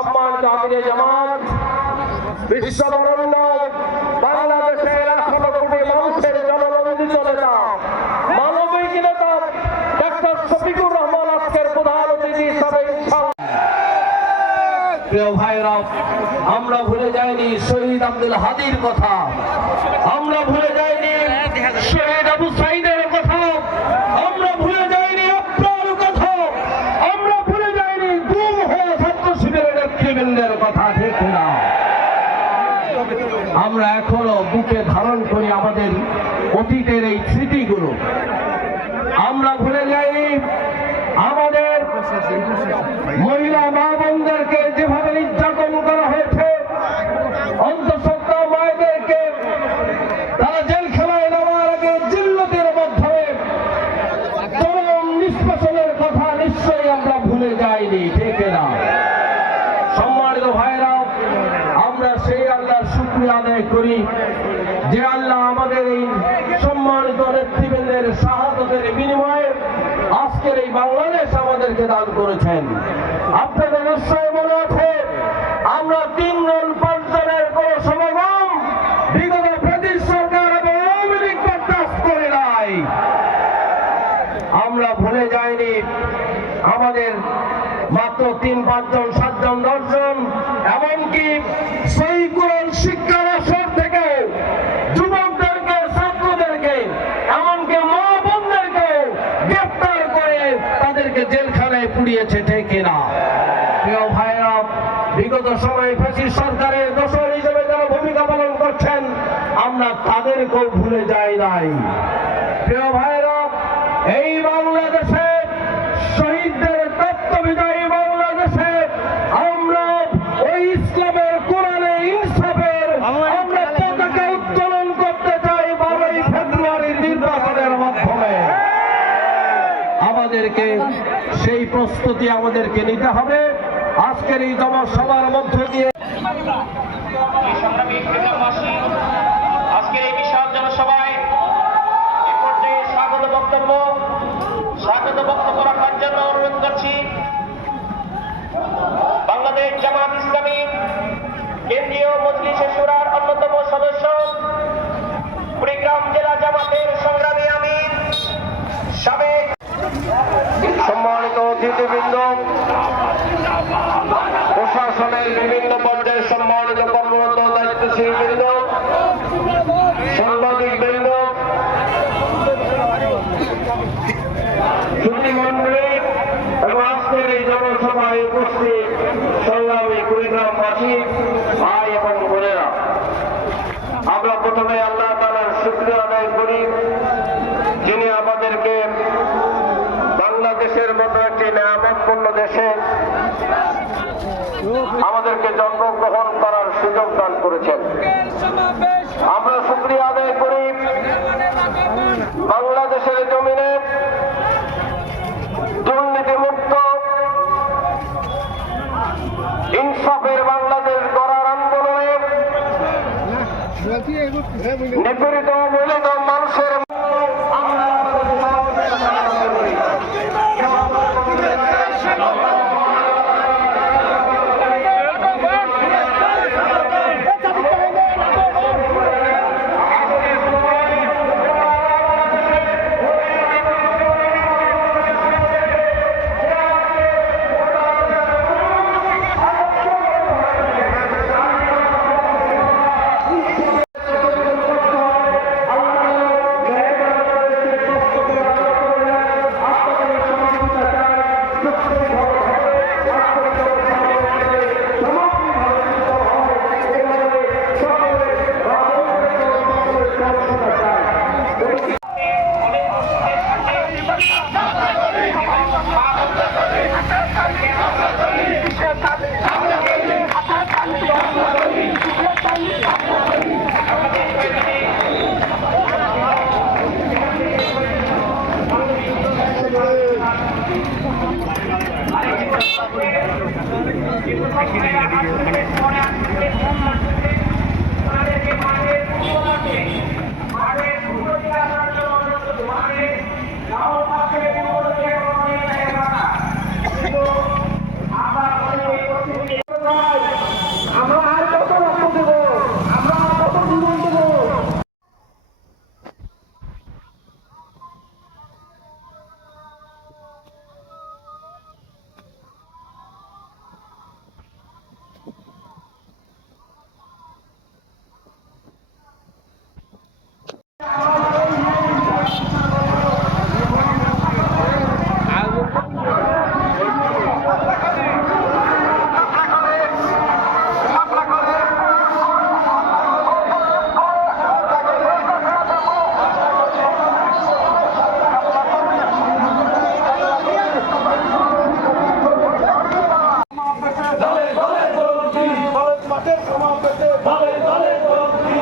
সম্মানিত আমিরে জামাত, বিশ্ববরেণ্য বাংলাদেশের 18 কোটি মানুষের জননন্দিত নেতা, মানবিক নেতা ডক্টর শফিকুর রহমান আজকের প্রধান অতিথি হিসাবে। প্রিয় ভাইরা, আমরা ভুলে যাইনি শহীদ আব্দুল হাদীর কথা, আমরা ভুলে যাইনি শহীদ আবু সাইদের কথা, আমরা ভুলে যাইনি আপনার কথা, আমরা ভুলে যাইনি গুম হয়ে ছাত্র শিবিরের নেতৃবৃন্দের কথা। ঠিক না? আমরা এখনো বুকে ধারণ করি আমাদের অতীতের এই স্মৃতিগুলো। আমরা ভুলে যাইনি আমাদের মহিলা মা বোনদেরকে যেভাবে নির্যাতন করা হয়েছে, অন্তঃসত্ত্বা মায়েদেরকে তারা জেলখানায় নেওয়ার আগে জিল্লতের মাধ্যমে চরম নিষ্পেষণের কথা নিশ্চয়ই আমরা ভুলে যাইনি। ঠিক না? সম্মানিত ভাইরা, আমরা সেই আল্লাহর শুকরিয়া আদায় করি যে আল্লাহ আমাদের এই সম্মানিত নেতৃবৃন্দের শাহাদাতের বিনিময়ে আজকের এই বাংলাদেশ আমাদেরকে দান করেছেন। আপনাদের নিশ্চয় মনে আছে, আমরা 3 জন 5 জনের কোন সমাগম বিগত ব্রিটিশ সরকার এবং আওয়ামী লীগ বরদাস্ত করে নাই। আমরা ভুলে যাইনি আমাদের মাত্র 3-5 জন 7 জন 10 জন, এমনকি সেই কোরআন শিক্ষার আসর থেকে যুবকদেরকে, ছাত্রদেরকে, এমনকি মা বোনদেরকে গ্রেফতার করে তাদেরকে জেলখানায় পুড়িয়েছে। ঠিক না? প্রিয় ভাইরা, বিগত সময়ে ফ্যাসিস্ট সরকারের দোসর হিসেবে যারা ভূমিকা পালন করছেন, আমরা তাদেরকেও ভুলে যাই নাই। প্রিয় ভাইরা, এই বাংলাদেশে শহীদদের তত্ত্ব বিজয়ী বাংলাদেশে আমরা ওই ইসলামের কোরআনে ইনসাফের আমরা পতাকা উত্তোলন করতে চাই 12ই ফেব্রুয়ারির নির্বাচনের মাধ্যমে। আমাদেরকে সেই প্রস্তুতি আমাদেরকে নিতে হবে। আজকের এই জনসভার মধ্য দিয়ে আজকের এই বিশাল জনসভায় এ পর্যায়ে স্বাগত বক্তব্য রাখার জন্য অনুরোধ করছি বাংলাদেশ জামাত ইসলামী কেন্দ্রীয় মজলিসে শুরার অন্যতম সদস্য, কুড়িগ্রাম জেলা জামাতের সংগ্রামী আমির, সাবেক সম্মানিত অতিথিবৃন্দ, প্রশাসনের বিভিন্ন পর্যায়ে সম্মানিত কর্মরত দায়িত্বশীল বৃন্দ, সাংবাদিক বৃন্দ, সুধীমণ্ডলী এবং আজকের এই জনসভায় উপস্থিত সংগ্রামী কুড়িগ্রামবাসী ভাই এবং বোনেরা, আমরা প্রথমে আল্লাহ তাআলার শুকরিয়া আদায় করি যিনি আমাদেরকে বাংলাদেশের মতো একটি নিয়ামতপূর্ণ দেশে আমাদেরকে জন্মগ্রহণ করার সুযোগ দান করেছেন। আমরা শুকরিয়া আদায় করি বাংলাদেশের জমিনে দুর্নীতিমুক্ত ইনসাফের বাংলাদেশ গড়ার আন্দোলনে নিপীড়িত মূলত মানুষের জামাতের সমাবেশে দলে দলে যোগ দিন।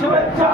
শুভেচ্ছা